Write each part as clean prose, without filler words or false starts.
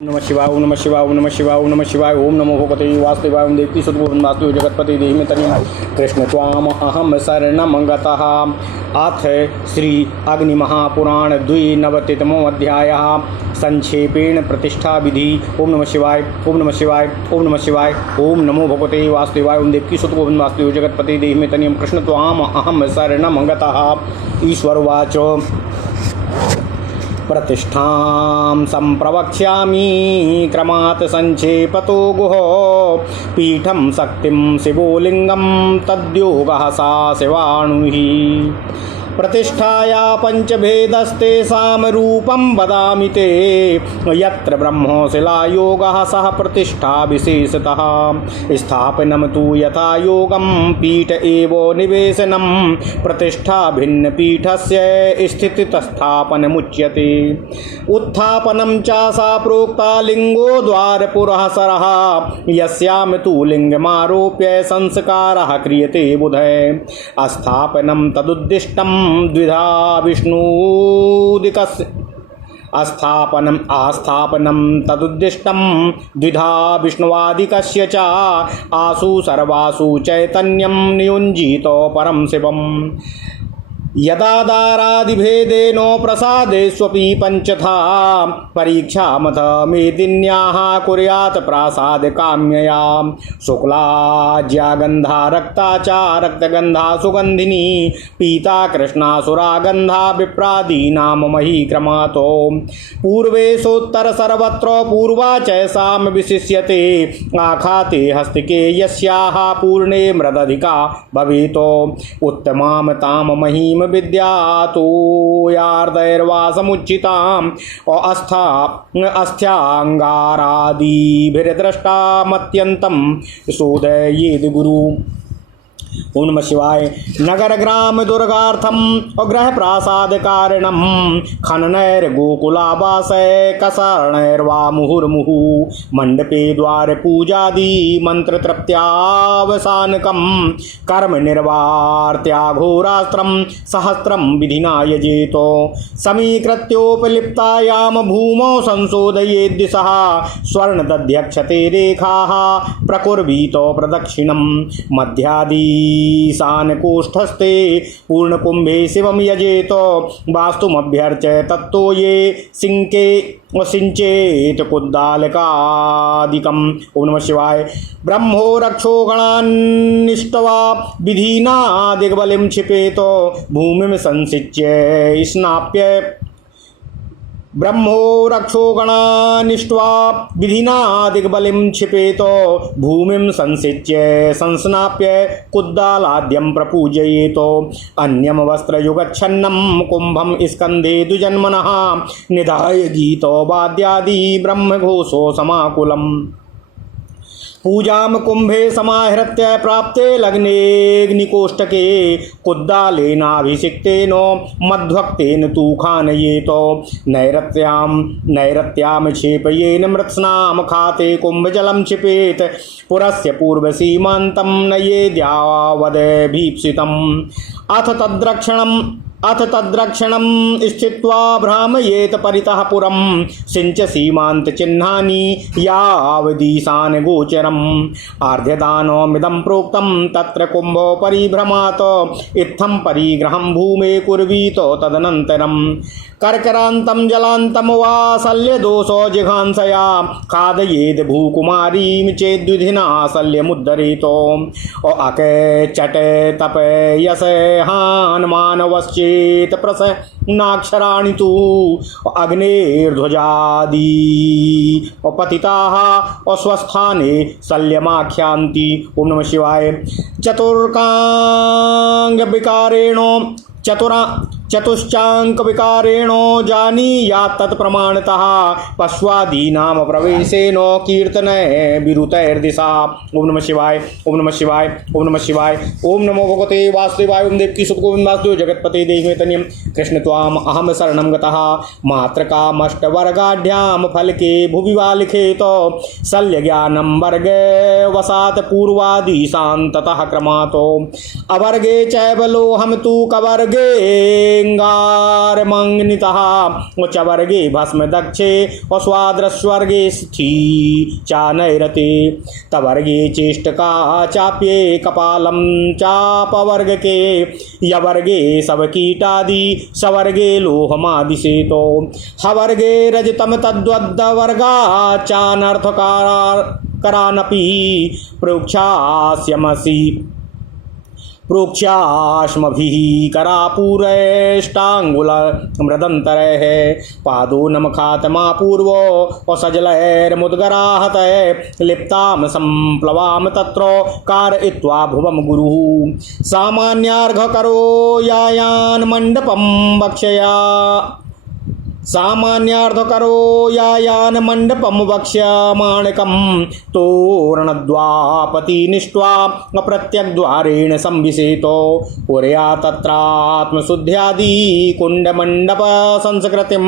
नमः शिवाय ओम नमः शिवाय ओम नमः शिवाय ओम नमः शिवाय ओम नमो भगवते वासुदेवाय ओम देवकी सद्गुरुन् वासुदेव जगत्पते देहि मे तनिम कृष्ण त्वाम अहम शरणं गतः। अथ श्री अग्निमहापुराण द्विनवतितमो अध्यायः संक्षेपेण प्रतिष्ठा विधि। ओम नमः शिवाय ओम नमः शिवाय ओम नमः शिवाय ओम नमो भगवते वासुदेवाय ओम देवकी सद्गुरुन् वासुदेव जगत्पते देहि मे तनिम कृष्ण त्वाम अहम शरणं गतः। ईश्वरवाच प्रतिष्ठां संप्रवक्ष्यामि क्रमात् संक्षेपतो गुहो पीठं शक्तिं शिवोलिंगं तद्योगः सा शिवाणुः। प्रतिष्ठाया पंचभेदस्तेषां रूपं वदामि ते यत्र ब्रह्मशिला योगः सः प्रतिष्ठा विशेषतः। स्थापनं तु यथा योगं पीठ एव निवेशनं प्रतिष्ठा भिन्न पीठस्य स्थितितस्थापनमुच्यते। उत्थापनं च सा प्रोक्ता लिंगो द्वारपुरःसरः यस्यां तु लिंगमारोप्य संस्कारः क्रियते बुधे। स्थापनं तदुद्दिष्टं द्विधा विष्णुदिकस्य आस्थापनं तदुद्दिष्टं द्विधा विष्णुवादिकस्य च आसु सर्वासु चैतन्यं नियुञ्जीतो परं शिवम्। यदा दारादिभेदेन प्रसादेष्वपि पंचथा परीक्षामथ मेदिन्याः कुर्यात् प्रासादकाम्यया। शुक्ला ज्यागन्धा रक्ता च रक्तगन्धा सुगन्धिनी पीता कृष्णा सुरागन्धा विप्रादीनां मही क्रमातो। पूर्वेशोत्तर सर्वत्र पूर्वा चैसां विशिष्यते आखाते हस्तिके यस्याः पूर्णे मृदधिका भवेतो। उत्तमां तां महीं विद्यातो यार्दैर्वासमुच्चिताम् अस्थ्यांगारादिभिर्दृष्टामत्यन्तं शोधयेद् गुरु। ओम नमः शिवाय। नगर ग्राम दुर्गार्थम गृह प्रसाद कारणम खननैर्गोकुलावासै कसरणैर्वा मुहुर्मुहु मंडपे द्वार पूजादि मंत्र तृप्त्यावसानकम कर्म निर्वार्त्याघोरास्त्रम सहस्त्रम विधिना यजेतो। समीकृत्योपलिप्तायाम भूमौ संशोधयेद्दिशः स्वर्णदध्यक्षते रेखाः प्रकुर्वीतो प्रदक्षिणं मध्यादि ईशानकोष्ठस्थे पूर्णकुंभे शिवं यजेतो। वास्तुमभ्यर्च्य तत्तो ये सिंचेत कुद्दालकादिकम्। ओम नमः शिवाय। ब्रह्मो रक्षो गणान्निष्ट्वा विधिना दिग्बलिं क्षिपेतो भूमिं संसिच्य स्नाप्य। ब्रह्मो रक्षो गणानिष्ट्वा विधिना दिग्बलिं क्षिपेतो भूमिं संसिच्य संस्नाप्य कुद्दालाद्यं प्रपूजयेतो। अन्यं वस्त्रयुगच्छन्नं कुंभं स्कन्धे द्विजन्मनः निधाय गीतो वाद्यादि ब्रह्मघोषो समाकुलम्। पूजां कुंभे समाहृत्य प्राप्ते लग्नेऽग्निकोष्ठके कुद्दालेनाभिषिक्तेन मध्वक्तेन तु खानयेतो। नैरत्यां क्षेपयेन मृत्स्नां खाते कुंभजलं क्षिपेत् पुरस्य पूर्वसीमान्तं नयेद्यावदभीप्सितम्। अथ तद्रक्षणं स्थित्वा भ्रामयेत परितः पुरं सिंच सीमांत चिह्नानि यावदीशान गोचरम्। आर्ध्यदानमिदं प्रोक्तं तत्र कुंभो परिभ्रमात् इत्थं परिग्रहं भूमे कुर्वीतो। तदनन्तरं कर्करान्तं जलान्तं वा शल्यदोषो जिघांसया खादयेद् भूकुमारीं चेद्विधिना शल्यमुद्धरेतो। अकेचट तपयसहान्मानवश्चेत् प्रसन्नाक्षराणि तु अग्नेर्ध्वजादि पतिताः अस्वस्थाने शल्यमाख्यान्ति। ओम नमः शिवाय। चतुश्चांक विकारेण जानीयात् तत्प्रमाणतः पश्वादीनां प्रवेशेन कीर्तनैः विरुतैर्दिशा। ओम नमः शिवाय ओम नमः शिवाय ओम नमः शिवाय ओम नमो भगवते वासुदेवाय ओम देवकी सद्गुरुन् वासुदेव जगत्पते देहि मे तनियं कृष्ण त्वाम अहम शरणं गतः। मात्रकामष्टवर्गाढ्यां फलके भुवि वा लिखेत शल्यज्ञानं वर्गे वसात् पूर्वादिशां ततः क्रमातो। अवर्गे चैव लोहं तु कवर्गे वर्गेऽङ्गारमङ्गनितः च वर्गे भस्म दक्षे स्वाद्रस्वर्गे स्थी चानैरते तवर्गे चेष्टका चाप्ये कपालं चापवर्ग के यवर्गे सवकीटादि सवर्गे लोहमादिशेतो हवर्गे रजतम तद्वद्वर्गा चानर्थकारानपि प्रोक्षास्यमसि प्रोक्षाश्मभिः करापूरेष्टाङ्गुल मृदन्तरैः पादो नमखातमापूर्वो सजलैर्मुद्गराहत लिप्तां सम्प्लवां तत्र कारयित्वा भुवं गुरुः सामान्यार्घकरो यायान् मण्डपं वक्षया सामान्यार्धकरो यायान मंडपम वक्ष्यमाणकं तोरणद्वापति निष्ट्वा अप्रत्यग्द्वारेण संविशेतो पुरया तत्रात्मशुद्ध्यादि कुण्डमण्डप संस्कृतिं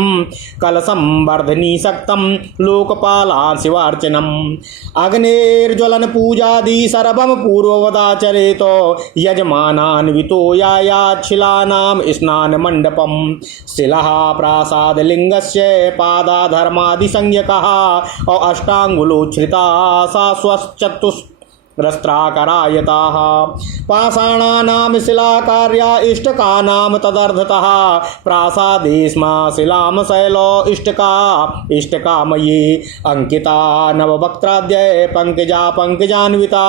कलशं वर्धनी सक्तं लोकपालान् शिवार्चनम् अग्नेर्ज्वलन पूजादि सर्वं पूर्ववदाचरेतो यजमानान्वितो यायाच्छिलानां स्नानमण्डपं शिलः प्रासाद लिंगस्य पादाधर्मादिसंज्ञकः अष्टांगुलोच्छ्रिता सा स्वश्चतुस्रस्त्राकरायताः पाषाणानां शिलाकार्या इष्टकानां तदर्थतः प्रासादे स्म शिलां शैलो इष्टकामये अंकिता नववक्त्राद्य पंकजा पंकजान्विता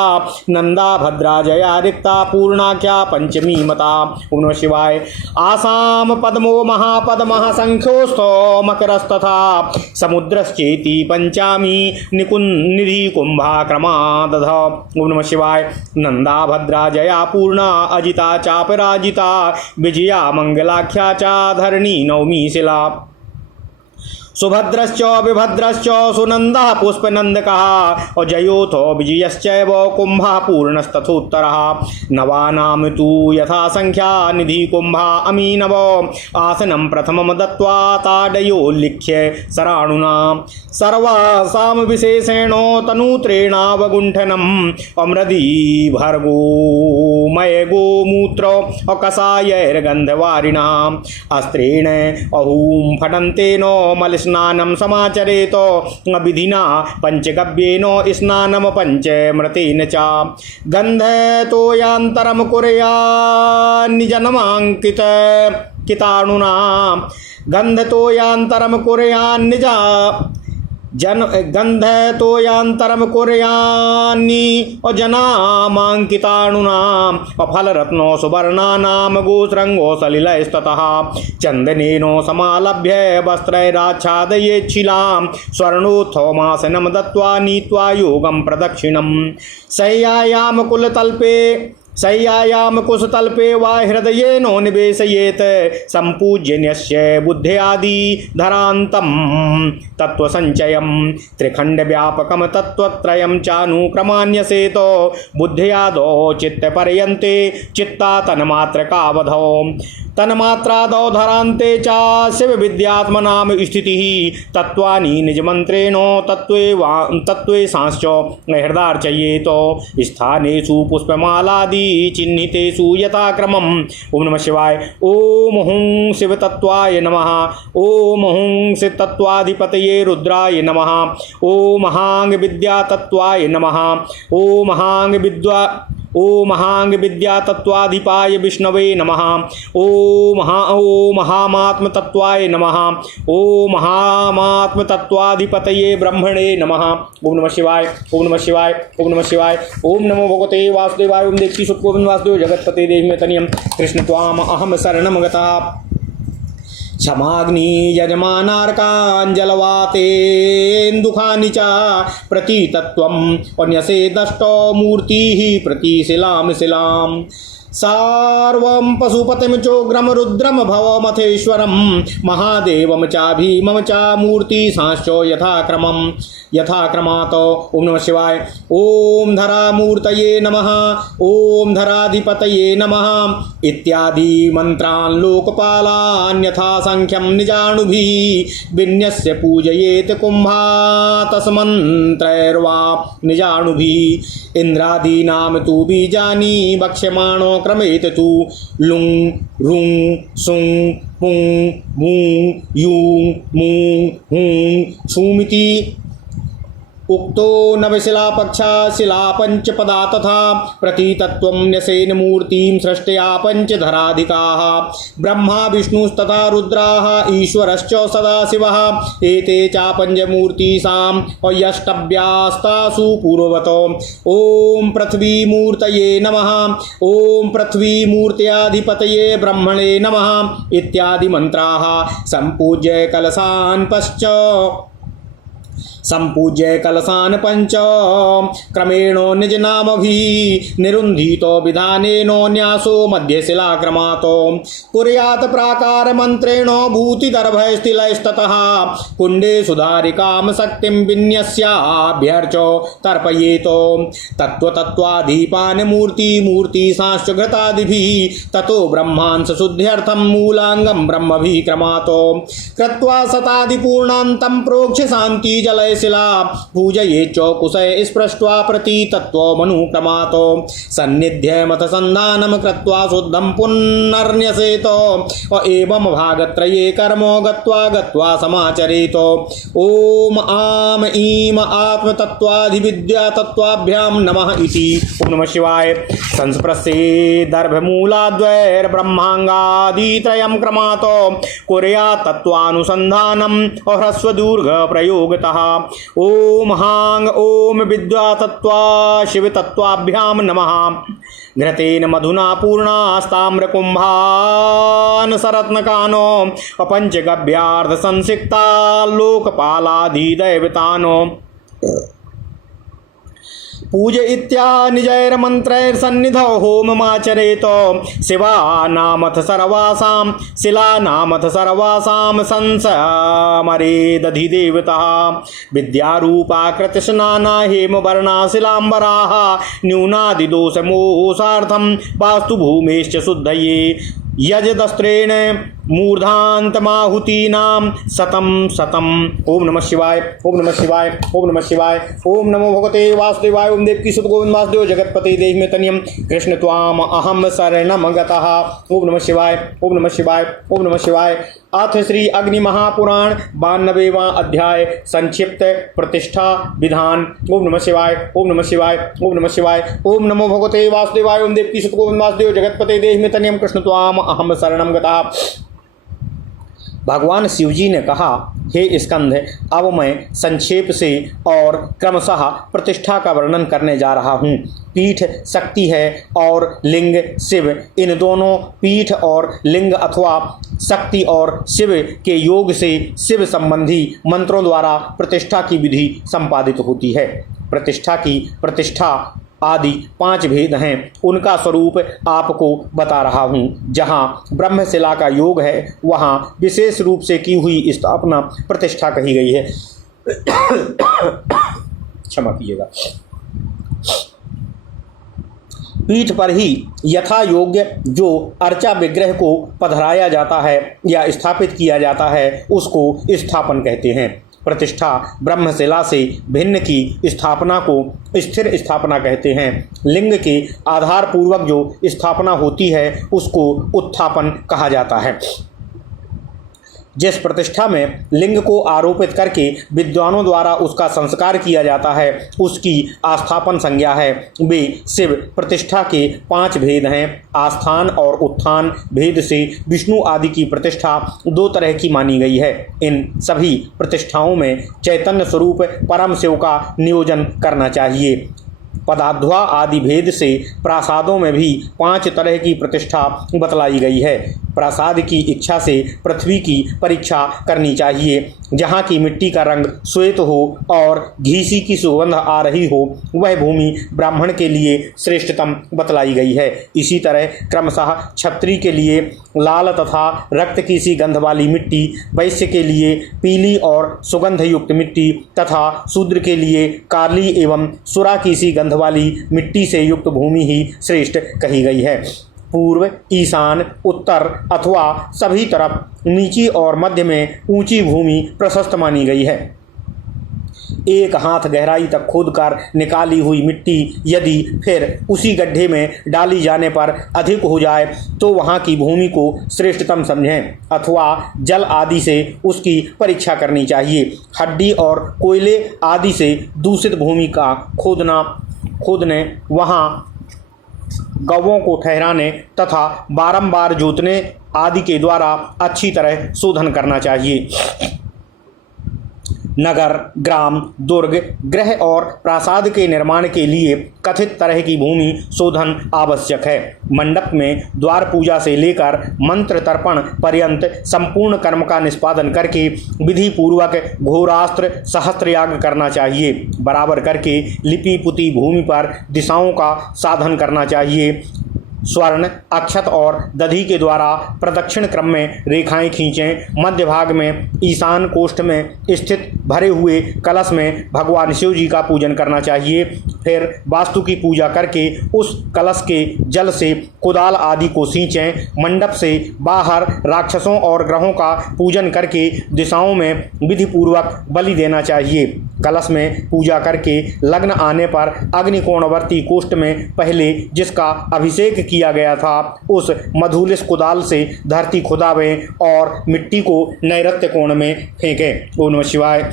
नंदा भद्रा जया रिक्ता पूर्णाख्या पंचमी मता। ओम नमः शिवाय। आसाम पद्मो महापद्मः संख्योस्थो मकरस्तथा समुद्रश्चेति पंचामी निधि कुंभा क्रमादध। ओम नमः शिवाय। नंदा भद्रा जया पूर्णा अजिता चापराजिता विजया मंगलाख्या चा धरणी नवमी शिला सुभद्रश्च विभद्रश्च सुनंदः पुष्पनंदकः और जयोथो विजयश्चैव कुंभः पूर्णस्तथोत्तरः नवानां तु यथा संख्या निधि कुंभा अमीनव आसनं प्रथमं दत्त्वा ताडयोल्लिख्य सराणुना सर्वासां विशेषेण तनूत्रेणावगुण्ठनम् अमृदी भर्गो मय गोमूत्र अकषायैर्गन्धवारिणाम् अस्त्रेण अहूं फटन्तेन मलस्नानं समाचरेत विधिना पंचगव्येन स्नानं पंचमृतेन च गन्धतोयान्तरं कुर्यान्निजनमाङ्कित किताणुना गन्धतोयान्तरं कुर्यान्निजा गन्धतोयान्तरं कुर्यान्नि जनामाङ्किताणुनाम् अफलरत्नो सुवर्णानां गोश्रृङ्गो सलिलस्ततः चन्दनेन समालभ्य वस्त्रैराच्छादयेच्छिलां स्वर्णोत्थमासनं दत्त्वा नीत्वा योगं प्रदक्षिणम् शय्यायां कुशतल्पे वा हृदयेनो निवेशयेत् सम्पूज्यन्यस्य बुद्ध्यादि धरान्तं तत्त्वसञ्चयं त्रिखण्डव्यापकं तत्त्वत्रयं चानुक्रमान्यसेत बुद्ध्यादौ चित्तपर्यन्ते चित्ता तन्मात्रकावधौ तन्मात्रादौ धरान्ते च शिवविद्यात्मनां स्थितिः तत्त्वानि निजमन्त्रेण तत्त्वे सांश्च हृदार्चयेत स्थानेषु पुष्पमालादि चिह्नितेषु यथाक्रमम्। ओम नमः शिवाय। ओम हुं शिवतत्त्वाय नमः। ओम हुं शिवतत्त्वाधिपतये रुद्राय नमः। ओम हांग विद्यातत्त्वाय नमः। ओम हांग विद्यातत्त्वाधिपाय विष्णवे नमः। ओम महामात्मतत्त्वाय नमः। ओम महामात्मतत्त्वाधिपतये ब्रह्मणे नमः। ओम नमः शिवाय। ओम नमः शिवाय। ओम नमः शिवाय। ओम नमो भगवते वासुदेवाय। ओम देवी सुतगोविंद वासुदेव जगत्पते देहि मे तनियं कृष्ण त्वाम अहम शरणं गतः क्षमाग्नि यजमानार्काञ्जलवातेन्दुखानि च प्रतीतत्वम् अन्यसे दष्टो मूर्तिः प्रतिशिलां शिलाम् सार्वं पशुपतिं चोग्रं रुद्रं भवमथेश्वरं महादेवं च भीमं च मूर्ति सांश्च यथाक्रमात्। ओम नमः शिवाय। ओम धरामूर्तये नमः। ओम धराधिपतये नमः इत्यादि मंत्रान् लोकपालान्यथा संख्यं निजाणुभिः विन्यस्य पूजयेत् कुंभा तस्मन्त्रैर्वा निजाणुभिः इंद्रादीनां तु बीजानि वक्ष्यमाणो क्रमेत तु लुंग रुंग सुंग पुंग मूंग यूं मूंग हूं छूमिति उक्तो नवशिलापक्षा शिला पंचपदा तथा प्रतीतत्वं न्यसेन मूर्तिं सृष्ट्या पंचधराधिकाः ब्रह्मा विष्णुस्तथा रुद्राः ईश्वरश्च सदाशिवः एते चापञ्चमूर्तिसाम् अयष्टव्यास्तासु पूर्ववतो ॐ पृथ्वीमूर्तये नमः ॐ पृथ्वीमूर्त्याधिपतये ब्रह्मणे नमः इत्यादि मंत्राः संपूज्य कलशान् पंच क्रमेण निज नामभि निरुन्धितो विधानेनो न्यासो मध्यशिलाक्रमातो कुर्यात् प्राकार मन्त्रेण भूतिदर्भस्थिलैस्ततः कुण्डे सुधारिकां शक्तिं विन्यस्याभ्यर्चो तर्पयेतो तत्त्वतत्त्वाधिपान् मूर्तिसांश्च घृतादिभिः ततो ब्रह्मांस शुद्ध्यर्थं मूलाङ्गं ब्रह्मभिः क्रमातो कृत्वा शतादिपूर्णान्तं प्रोक्ष्य शान्ति जलय शिला पूजये चौकुशय स्पृष्ट्वा प्रतीतत्त्वमनुक्रमातो सन्निध्यमथ सन्धानं कृत्वा शुद्धं पुनर्न्यसेतो एवं भागत्रये कर्मो गत्वा समाचरेतो ॐ आम ईम आत्मतत्त्वाधिविद्या तत्त्वाभ्यां नमः इति। ओम नमः शिवाय। संस्पृशेदर्भमूलाद्वैर्ब्रह्माङ्गादित्रयं क्रमातो कुर्यात् तत्त्वानुसन्धानं ह्रस्वदूर्घ प्रयोगतः ओम हांग ओम विद्या तत्वा शिव तत्वाभ्याम नमः। घृतेन मधुना पूर्णास्ताम्र कुंभान सरत्नकानो अपंचगभ्यार्ध संसिक्ता लोकपालाधिदैवतानो पूज इत्यानिजैर्मन्त्रैर्सन्निधौ होममाचरेतो शिवानामथ सर्वासां शिलानामथ सर्वासां संसमरेदधिदेवतः विद्यारूपा कृतस्नाना हेमवर्णा शिलाम्बराः न्यूनादिदोषमोसार्थं वास्तु भूमेश्च शुद्धये यजदस्त्रेण मूर्धान्तमाहुतीनां शतं। ओम नमः शिवाय। ओम नमः शिवाय। ओम नमः शिवाय। ओम नमो भगवते वासुदेवाय। ओम देवकी सुत गोविंद वासुदेव जगतपते देहि में तनियम कृष्ण त्वाम अहम शरणम गतः। ओम नमः शिवाय। ओम नमः शिवाय। ओम नमः शिवाय। अथ श्री अग्नि महापुराण 92वां अध्याय संक्षिप्त प्रतिष्ठा विधान। ओम नमः शिवाय। ओम नमः शिवाय। ओम नमः शिवाय। ओम नमो भगवते वासुदेवाय। ओम देवकी सुत गोविंद वासुदेव जगतपते देहि में तनियम कृष्ण त्वाम अहम शरणम गतः। भगवान शिवजी ने कहा, हे स्कंध, अब मैं संक्षेप से और क्रमशः प्रतिष्ठा का वर्णन करने जा रहा हूँ। पीठ शक्ति है और लिंग शिव। इन दोनों पीठ और लिंग अथवा शक्ति और शिव के योग से शिव संबंधी मंत्रों द्वारा प्रतिष्ठा की विधि संपादित होती है। प्रतिष्ठा आदि 5 भेद हैं। उनका स्वरूप आपको बता रहा हूँ। जहाँ ब्रह्मशिला का योग है वहाँ विशेष रूप से की हुई स्थापना प्रतिष्ठा कही गई है। क्षमा कीजिएगा। पीठ पर ही यथा योग्य जो अर्चा विग्रह को पधराया जाता है या स्थापित किया जाता है उसको स्थापन कहते हैं। प्रतिष्ठा ब्रह्मशिला से भिन्न की स्थापना को स्थिर स्थापना कहते हैं। लिंग के आधार पूर्वक जो स्थापना होती है उसको उत्थापन कहा जाता है। जिस प्रतिष्ठा में लिंग को आरोपित करके विद्वानों द्वारा उसका संस्कार किया जाता है उसकी आस्थापन संज्ञा है। वे शिव प्रतिष्ठा के 5 भेद हैं। आस्थान और उत्थान भेद से विष्णु आदि की प्रतिष्ठा 2 तरह की मानी गई है। इन सभी प्रतिष्ठाओं में चैतन्य स्वरूप परम शिव का नियोजन करना चाहिए। पदाध्वा आदि भेद से प्रासादों में भी 5 तरह की प्रतिष्ठा बतलाई गई है। प्रासाद की इच्छा से पृथ्वी की परीक्षा करनी चाहिए। जहाँ की मिट्टी का रंग श्वेत हो और घीसी की सुगंध आ रही हो वह भूमि ब्राह्मण के लिए श्रेष्ठतम बतलाई गई है। इसी तरह क्रमशः क्षत्रिय के लिए लाल तथा रक्त की सी गंध वाली मिट्टी, वैश्य के लिए पीली और सुगंध युक्त मिट्टी तथा शूद्र के लिए काली एवं सुरा की सी गंध वाली मिट्टी से युक्त भूमि ही श्रेष्ठ कही गई है। पूर्व, ईशान, उत्तर अथवा सभी तरफ नीची और मध्य में ऊंची भूमि प्रशस्त मानी गई है। 1 हाथ गहराई तक खोदकर निकाली हुई मिट्टी यदि फिर उसी गड्ढे में डाली जाने पर अधिक हो जाए तो वहाँ की भूमि को श्रेष्ठतम समझें अथवा जल आदि से उसकी परीक्षा करनी चाहिए। हड्डी और कोयले आदि से दूषित भूमि का खोदने वहाँ गौवों को ठहराने तथा बारंबार जोतने आदि के द्वारा अच्छी तरह शोधन करना चाहिए। नगर, ग्राम, दुर्ग, गृह और प्रासाद के निर्माण के लिए कथित तरह की भूमि शोधन आवश्यक है। मंडप में द्वार पूजा से लेकर मंत्र तर्पण पर्यंत संपूर्ण कर्म का निष्पादन करके विधि पूर्वक घोरास्त्र सहस्त्रयाग करना चाहिए। बराबर करके लिपि पुती भूमि पर दिशाओं का साधन करना चाहिए। स्वर्ण, अक्षत और दधी के द्वारा प्रदक्षिण क्रम में रेखाएं खींचें। मध्य भाग में ईशान कोष्ठ में स्थित भरे हुए कलश में भगवान शिव जी का पूजन करना चाहिए। फिर वास्तु की पूजा करके उस कलश के जल से कुदाल आदि को सींचें। मंडप से बाहर राक्षसों और ग्रहों का पूजन करके दिशाओं में विधि पूर्वक बलि देना चाहिए। कलश में पूजा करके लग्न आने पर अग्निकोणवर्ती कोष्ठ में पहले जिसका अभिषेक किया गया था उस मधुलिस कुदाल से धरती खुदावें और मिट्टी को नैऋत्य कोण में फेंकें। ओम नमः शिवाय।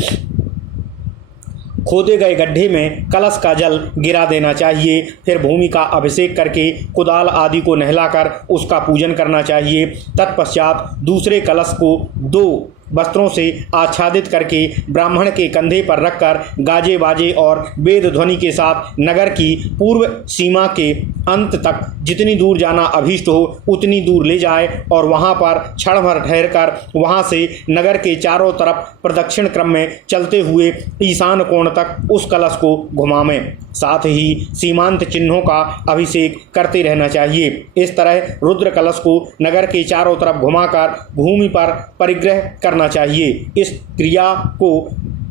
खोदे गए गड्ढे में कलश का जल गिरा देना चाहिए। फिर भूमि का अभिषेक करके कुदाल आदि को नहलाकर उसका पूजन करना चाहिए। तत्पश्चात दूसरे कलश को 2 वस्त्रों से आच्छादित करके ब्राह्मण के कंधे पर रखकर गाजे बाजे और वेद ध्वनि के साथ नगर की पूर्व सीमा के अंत तक जितनी दूर जाना अभीष्ट हो उतनी दूर ले जाए और वहां पर क्षण भर ठहरकर वहां से नगर के चारों तरफ प्रदक्षिण क्रम में चलते हुए ईशान कोण तक उस कलश को घुमावें। साथ ही सीमांत चिन्हों का अभिषेक करते रहना चाहिए। इस तरह रुद्र कलश को नगर के चारों तरफ घुमाकर भूमि पर परिग्रह करना चाहिए। इस क्रिया को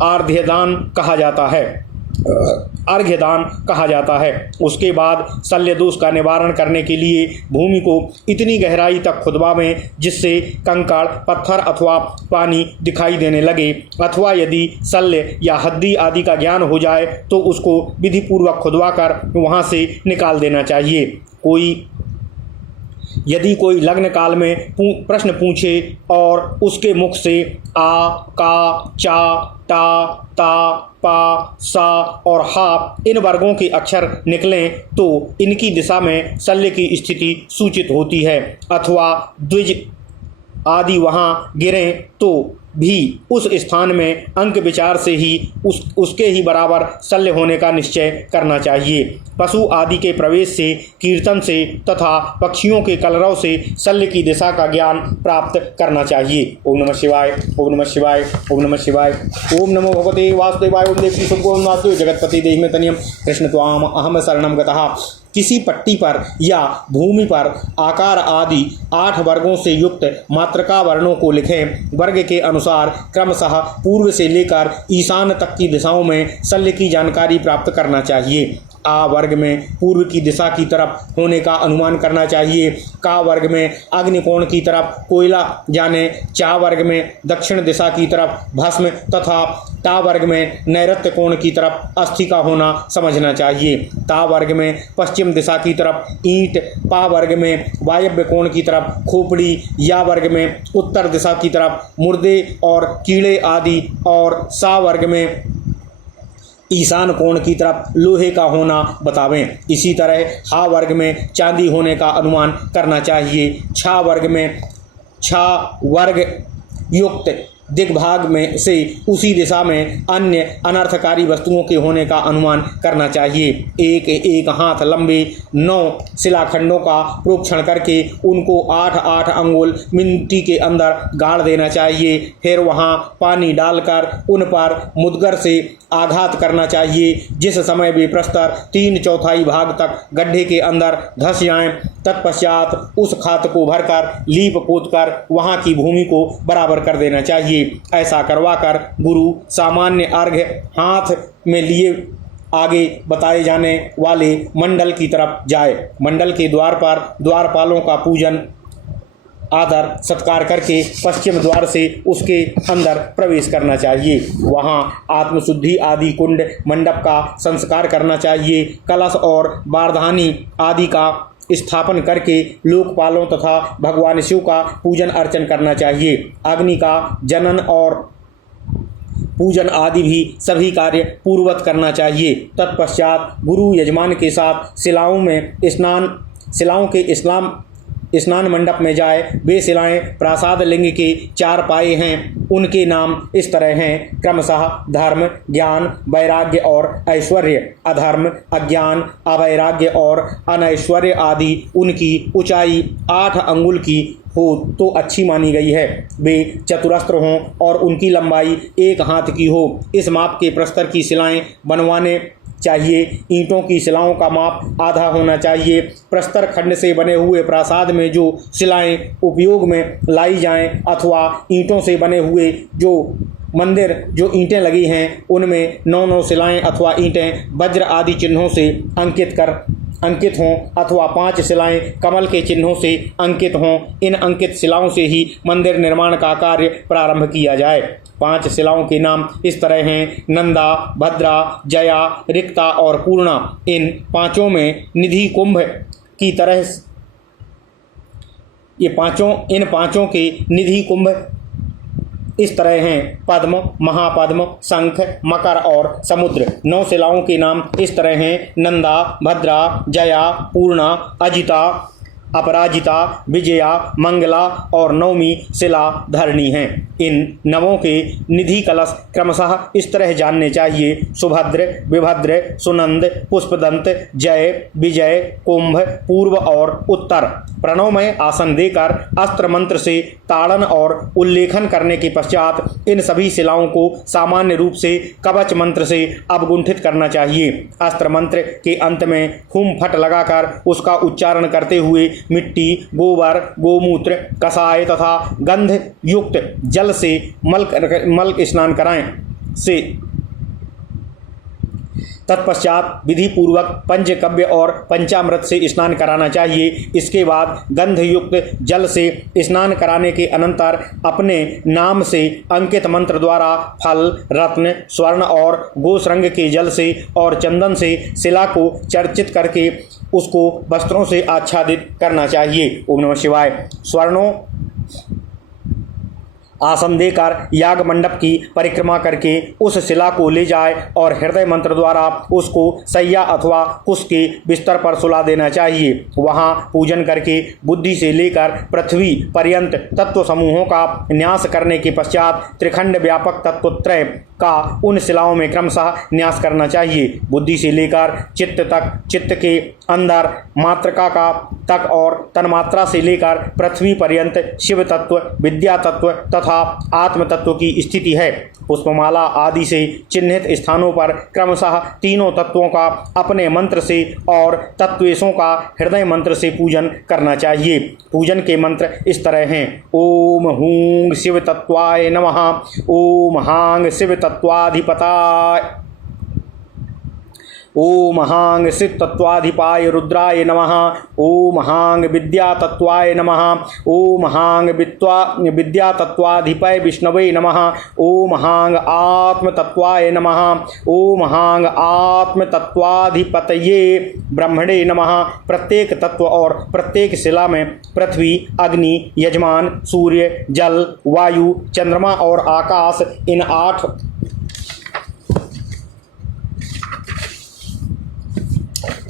अर्घ्यदान कहा जाता है। उसके बाद शल्य दोष का निवारण करने के लिए भूमि को इतनी गहराई तक खुदवावें जिससे कंकड़, पत्थर अथवा पानी दिखाई देने लगे, अथवा यदि शल्य या हड्डी आदि का ज्ञान हो जाए तो उसको विधि पूर्वक खुदवाकर वहां से निकाल देना चाहिए। यदि कोई लग्न काल में प्रश्न पूछे और उसके मुख से आ, का, चा, टा, ता, पा, सा और हा इन वर्गों के अक्षर निकलें तो इनकी दिशा में शल्य की स्थिति सूचित होती है, अथवा द्विज आदि वहाँ गिरें तो भी उस स्थान में अंक विचार से ही उसके ही बराबर शल्य होने का निश्चय करना चाहिए। पशु आदि के प्रवेश से, कीर्तन से तथा पक्षियों के कलरव से शल्य की दिशा का ज्ञान प्राप्त करना चाहिए। ओम नमः शिवाय, ओम नमः शिवाय, ओम नमः शिवाय। ओम नमो भगवते वासुदेवाय। ओम देवी सुखो वासुदेव जगतपति देहि तनियम कृष्ण त्वाम अहम शरणम गतः। किसी पट्टी पर या भूमि पर आकार आदि 8 वर्गों से युक्त मात्रका वर्णों को लिखें। वर्ग के अनुसार क्रमशः पूर्व से लेकर ईशान तक की दिशाओं में शल्य की जानकारी प्राप्त करना चाहिए। आ वर्ग में पूर्व की दिशा की तरफ होने का अनुमान करना चाहिए। का वर्ग में अग्निकोण की तरफ कोयला जाने, चा वर्ग में दक्षिण दिशा की तरफ भस्म तथा ता वर्ग में नैऋत्य कोण की तरफ अस्थि का होना समझना चाहिए। ता वर्ग में पश्चिम दिशा की तरफ ईंट, पा वर्ग में वायव्य कोण की तरफ खोपड़ी, या वर्ग में उत्तर दिशा की तरफ मुर्दे और कीड़े आदि और सा वर्ग में ईशान कोण की तरफ लोहे का होना बतावें। इसी तरह हा वर्ग में चांदी होने का अनुमान करना चाहिए। छा वर्ग युक्त दिग्भाग में से उसी दिशा में अन्य अनर्थकारी वस्तुओं के होने का अनुमान करना चाहिए। एक हाथ लंबे 9 शिलाखंडों का प्रोक्षण करके उनको 8-8 अंगुल मिट्टी के अंदर गाड़ देना चाहिए। फिर वहां पानी डालकर उन पर मुद्गर से आघात करना चाहिए। जिस समय वे प्रस्तर 3/4 भाग तक गड्ढे के अंदर धंस जाएं, तत्पश्चात उस खात को भरकर लीप पोत कर वहां की भूमि को बराबर कर देना चाहिए। ऐसा करवाकर गुरु सामान्य अर्घ्य हाथ में लिए आगे बताए जाने वाले मंडल की तरफ जाए। मंडल के द्वार पर द्वारपालों का पूजन आदर सत्कार करके पश्चिम द्वार से उसके अंदर प्रवेश करना चाहिए। वहाँ आत्मशुद्धि आदि कुंड मंडप का संस्कार करना चाहिए। कलश और बारदानी आदि का स्थापन करके लोकपालों तथा भगवान शिव का पूजन अर्चन करना चाहिए। अग्नि का जनन और पूजन आदि भी सभी कार्य पूर्ववत करना चाहिए। तत्पश्चात गुरु यजमान के साथ शिलाओं के स्नान मंडप में जाए। वे शिलाएं प्रासाद लिंग के 4 पाए हैं। उनके नाम इस तरह हैं क्रमशः धर्म, ज्ञान, वैराग्य और ऐश्वर्य। अधर्म, अज्ञान, अवैराग्य और अनैश्वर्य आदि उनकी ऊंचाई 8 अंगुल की हो तो अच्छी मानी गई है। वे चतुरस्त्र हों और उनकी लंबाई 1 हाथ की हो। इस माप के प्रस्तर की शिलाएं बनवाने चाहिए। ईंटों की शिलाओं का माप आधा होना चाहिए। प्रस्तर खंड से बने हुए प्रासाद में जो शिलाएं उपयोग में लाई जाएं अथवा ईंटों से बने हुए जो मंदिर जो ईंटें लगी हैं उनमें 9 शिलाएं अथवा ईंटें वज्र आदि चिन्हों से अंकित हों अथवा 5 शिलाएं कमल के चिन्हों से अंकित हों। इन अंकित शिलाओं से ही मंदिर निर्माण का कार्य प्रारंभ किया जाए। 5 शिलाओं के नाम इस तरह हैं नंदा, भद्रा, जया, रिक्ता और पूर्णा। इन पांचों में निधि कुंभ की तरह इन पांचों के निधि कुंभ इस तरह हैं पद्म, महापद्म, शंख, मकर और समुद्र। 9 शिलाओं के नाम इस तरह हैं नंदा, भद्रा, जया, पूर्णा, अजिता, अपराजिता, विजया, मंगला और 9वीं शिला धरणी हैं। इन नवों के निधि कलश क्रमशः इस तरह जानने चाहिए सुभद्र, विभद्र, सुनंद, पुष्पदंत, जय, विजय, कुंभ, पूर्व और उत्तर। प्रणवमय आसन देकर अस्त्र मंत्र से ताड़न और उल्लेखन करने के पश्चात इन सभी शिलाओं को सामान्य रूप से कवच मंत्र से अवगुंठित करना चाहिए। अस्त्र मंत्र के अंत में हुम फट लगाकर उसका उच्चारण करते हुए मिट्टी, गोबर, गोमूत्र, कसाय तथा गंध युक्त जल से मल स्नान कराएं से तत्पश्चात विधि पूर्वक पंचकव्य और पंचामृत से स्नान कराना चाहिए। इसके बाद गंध युक्त जल से स्नान कराने के अनंतर अपने नाम से अंकित मंत्र द्वारा फल, रत्न, स्वर्ण और गोश्रंग के जल से और चंदन से शिला को चर्चित करके उसको वस्त्रों से आच्छादित करना चाहिए। ओम नमः शिवाय। स्वर्णों आसन देकर याग मंडप की परिक्रमा करके उस शिला को ले जाए और हृदय मंत्र द्वारा उसको सैया अथवा कुश के बिस्तर पर सुला देना चाहिए। वहाँ पूजन करके बुद्धि से लेकर पृथ्वी पर्यंत तत्व समूहों का न्यास करने के पश्चात त्रिखंड व्यापक तत्वत्रय का उन शिलाओं में क्रमशः न्यास करना चाहिए। बुद्धि से लेकर चित्त तक, चित्त के अंदर मात्रका का तक और तन्मात्रा से लेकर पृथ्वी पर्यंत शिव तत्व, विद्या तत्व तथा आत्म तत्व की स्थिति है। पुष्पमाला आदि से चिन्हित स्थानों पर क्रमशः तीनों तत्वों का अपने मंत्र से और तत्वेशों का हृदय मंत्र से पूजन करना चाहिए। पूजन के मंत्र इस तरह हैं ओम हूं शिव तत्वाय नमः, ओम हांग शिव तत्वाधिपताय, ओम हांग शिव तत्वाधिपाय रुद्राय नमः, ओम हांग विद्या तत्वाय नमः, ओम हांग विद्या तत्वाधिपय विष्णवे नमः, ओम हांग आत्म तत्वाय नमः, ओम हांग आत्म तत्वाधिपतये ब्रह्मणे नमः। प्रत्येक तत्व और प्रत्येक शिला में पृथ्वी, अग्नि, यजमान, सूर्य, जल, वायु, चंद्रमा और आकाश इन 8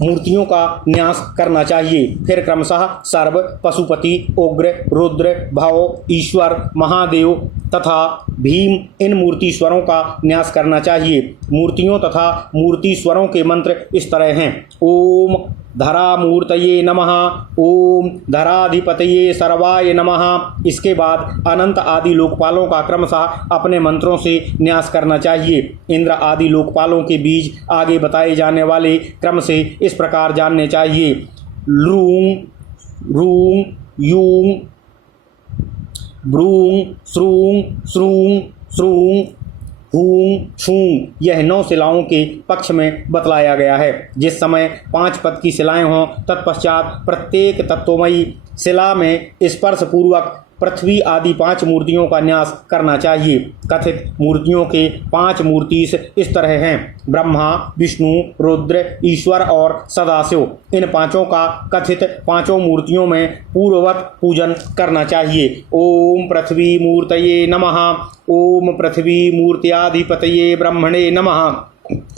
मूर्तियों का न्यास करना चाहिए। फिर क्रमशः सर्व, पशुपति, उग्र, रुद्र, भव, ईश्वर, महादेव तथा भीम इन मूर्तिश्वरों का न्यास करना चाहिए। मूर्तियों तथा मूर्तिश्वरों के मंत्र इस तरह हैं ओम धरामूर्तये नमः, ओम धराधिपतये सर्वाय नमः। इसके बाद अनंत आदि लोकपालों का क्रमशः अपने मंत्रों से न्यास करना चाहिए। इंद्र आदि लोकपालों के बीज आगे बताए जाने वाले क्रम से इस प्रकार जानने चाहिए लूं, रूं, यूं, ब्रूं, श्रूं, श्रूं, श्रूं, हूं छूं, यह 9 शिलाओं के पक्ष में बतलाया गया है। जिस समय 5 पद की शिलाएं हों, तत्पश्चात प्रत्येक तत्वमयी शिला में स्पर्श पूर्वक पृथ्वी आदि 5 मूर्तियों का न्यास करना चाहिए। कथित मूर्तियों के 5 मूर्तिश इस तरह हैं: ब्रह्मा, विष्णु, रुद्र, ईश्वर और सदाशिव। इन 5 का कथित 5 मूर्तियों में पूर्ववत पूजन करना चाहिए। ओम पृथ्वी मूर्तये नमः, ओम पृथ्वी मूर्त्याधिपतये ब्रह्मणे नमः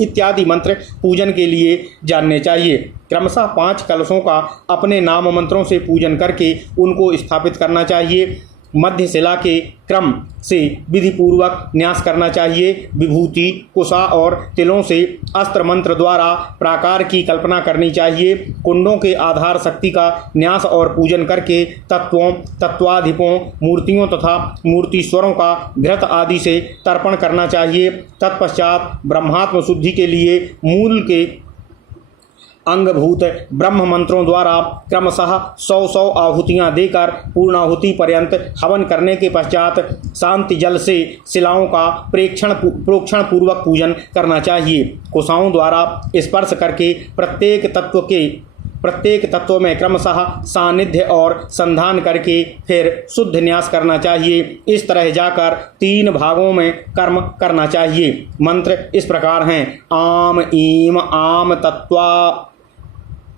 इत्यादि मंत्र पूजन के लिए जानने चाहिए। क्रमशः 5 कलशों का अपने नाम मंत्रों से पूजन करके उनको स्थापित करना चाहिए। मध्य शिला के क्रम से विधि पूर्वक न्यास करना चाहिए। विभूति, कुशा और तिलों से अस्त्र मंत्र द्वारा प्राकार की कल्पना करनी चाहिए। कुंडों के आधार शक्ति का न्यास और पूजन करके तत्वों, तत्वाधिपों, मूर्तियों तथा मूर्तीश्वरों का घृत आदि से तर्पण करना चाहिए। तत्पश्चात ब्रह्मात्म शुद्धि के लिए मूल के अंगभूत ब्रह्म मंत्रों द्वारा क्रमशः 100 आहुतियां देकर पूर्णाहुति पर्यंत हवन करने के पश्चात शांति जल से शिलाओं का प्रोक्षण पूर्वक पूजन करना चाहिए। कुशाओं द्वारा स्पर्श करके प्रत्येक तत्व में क्रमशः सानिध्य और संधान करके फिर शुद्ध न्यास करना चाहिए। इस तरह जाकर 3 भागों में कर्म करना चाहिए। मंत्र इस प्रकार हैं: आम ईम आम तत्वा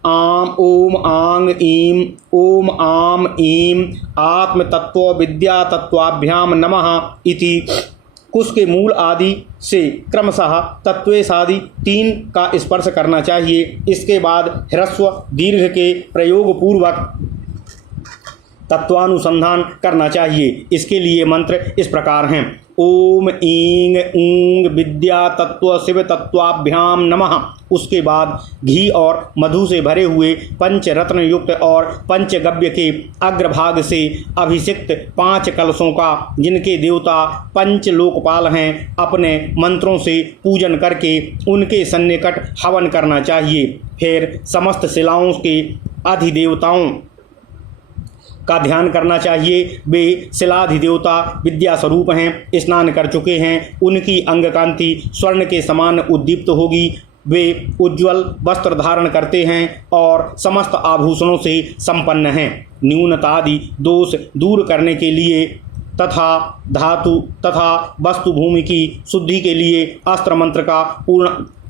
आम ओम आंग ईम ओम आम ईम आत्म तत्व विद्या तत्वाभ्याम नमः इति। कुश के मूल आदि से क्रमशः तत्वेशादि 3 का स्पर्श करना चाहिए। इसके बाद ह्रस्व दीर्घ के प्रयोग पूर्वक तत्वानुसंधान करना चाहिए। इसके लिए मंत्र इस प्रकार हैं: ओम ईंग ऊंग विद्या तत्व शिव तत्वाभ्याम नमः। उसके बाद घी और मधु से भरे हुए पंचरत्न युक्त और पंचगव्य के अग्रभाग से अभिषिक्त 5 कलशों का, जिनके देवता पंच लोकपाल हैं, अपने मंत्रों से पूजन करके उनके सन्निकट हवन करना चाहिए। फिर समस्त शिलाओं के अधिदेवताओं का ध्यान करना चाहिए। वे शिलाधिदेवता विद्या स्वरूप हैं, स्नान कर चुके हैं, उनकी अंग कांति स्वर्ण के समान उद्दीप्त होगी। वे उज्ज्वल वस्त्र धारण करते हैं और समस्त आभूषणों से संपन्न हैं। न्यूनतादि दोष दूर करने के लिए तथा धातु तथा वस्तु भूमि की शुद्धि के लिए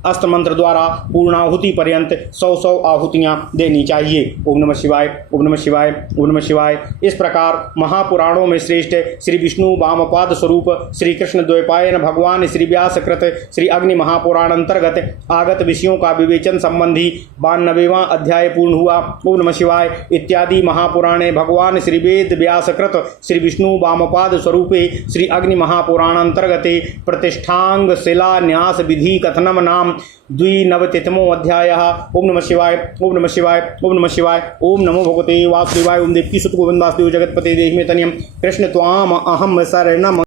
अस्त्र मंत्र द्वारा पूर्णाहुति पर्यंत 100 आहुतियाँ देनी चाहिए। ओम नमः शिवाय, ओम नमः शिवाय, ओम नमः शिवाय। इस प्रकार महापुराणों में श्रेष्ठ श्री विष्णु वामपाद स्वरूप श्री कृष्ण द्वैपायन भगवान श्री व्यास कृत श्री अग्नि महापुराण अंतर्गत आगत विषयों का विवेचन संबंधी 92वां अध्याय पूर्ण हुआ। ओम नमः शिवाय। इत्यादि महापुराणे भगवान श्री वेद व्यास कृत श्री विष्णु वामपाद स्वरूपे श्री अग्नि महापुराण अंतर्गते प्रतिष्ठांग शिला न्यास विधि कथनम नाम 92तमो अध्यायः। ओम नमः शिवाय, ओम नमः शिवाय, ओम नमः शिवाय। ओम नमो भगवते वासुदेवाय। ओम देवकी सुत गोविंद वासुदेव जगतपते देहि में तनियम कृष्ण त्वाम अहम शरणम